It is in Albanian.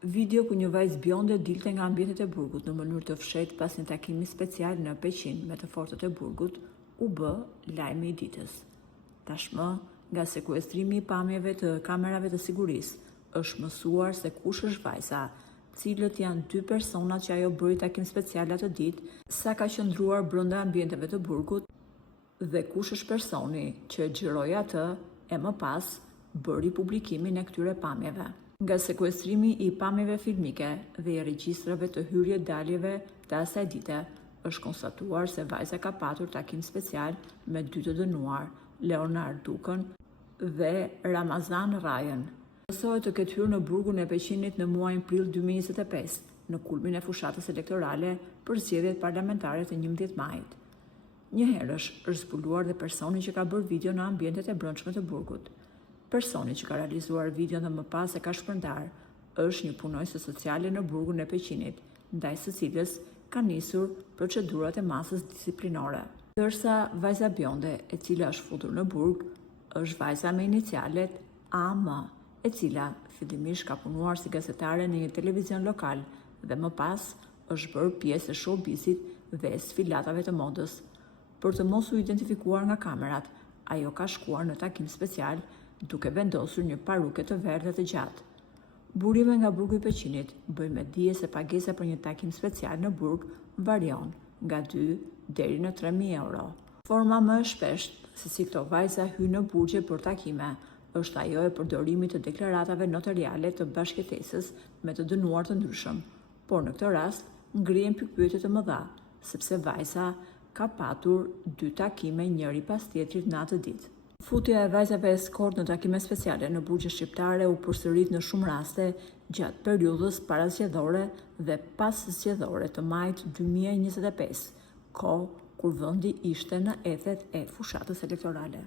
Video ku një vajzë bjonde dilte nga ambientet e burgut në mënyrë të fshehtë pas një takimi special në Peqin me të fortët e burgut, u bë lajmi i ditës. Tashmë, nga sekuestrimi i pamjeve të kamerave të sigurisë, është mësuar se kush është vajza, cilët janë dy personat që ajo bëri takim special atë ditë, sa ka qëndruar brenda ambienteve të burgut dhe kush është personi që xhiroi atë e më pas bëri publikimin e këtyre pamjeve. Nga sekuestrimi i pamjeve filmike dhe i regjistrave të hyrje-daljeve të asaj dite, është konstatuar se vajza ka patur takim special me dy të dënuar, Leonard Dukën dhe Ramazan Rajën. Mësohet të ketë hyrë në burgun e Peqinit në muajin prill 2025, në kulmin e fushatës elektorale për zgjedhjet parlamentare të 11 majit. Njëherësh është zbuluar dhe personi që ka bërë video në ambientet e brendshme të burgut. Personi që ka realizuar video dhe më pas e ka shpërndar është një punojëse sociale në burgun e Peqinit, ndaj së cilës ka nisur procedurat e masës disiplinore. Ndërsa vajza bjonde, e cila është futur në burg, është vajza me inicialet AM, e cila fillimisht ka punuar si gazetare në një televizion lokal dhe më pas është bërë pjesë e showbizit dhe sfilatave të modës. Për të mos u identifikuar nga kamerat, ajo ka shkuar në takim special duke vendosur një paruke të verdhe të gjatë. Burime nga burgu i Peqinit bëjnë me dije se pagesa për një takim special në burg varion nga 2 deri në 3.000 euro. Forma më e shpeshtë se si këto vajza hyjnë në burgje për takime është ajo e përdorimit të deklaratave notariale të bashkëtesës me të dënuar të ndryshëm, por në këtë rast ngrihen pikpyetje të mëdha, sepse vajza ka patur 2 takime njëri pas tjetrit në atë ditë. Futja e vajzave eskort në takime speciale në burgje shqiptare u përsërit në shumë raste gjatë periudhës parazgjedhore dhe pas zgjedhore të majit 2025, kohë kur vendi ishte në ethet e fushatës elektorale.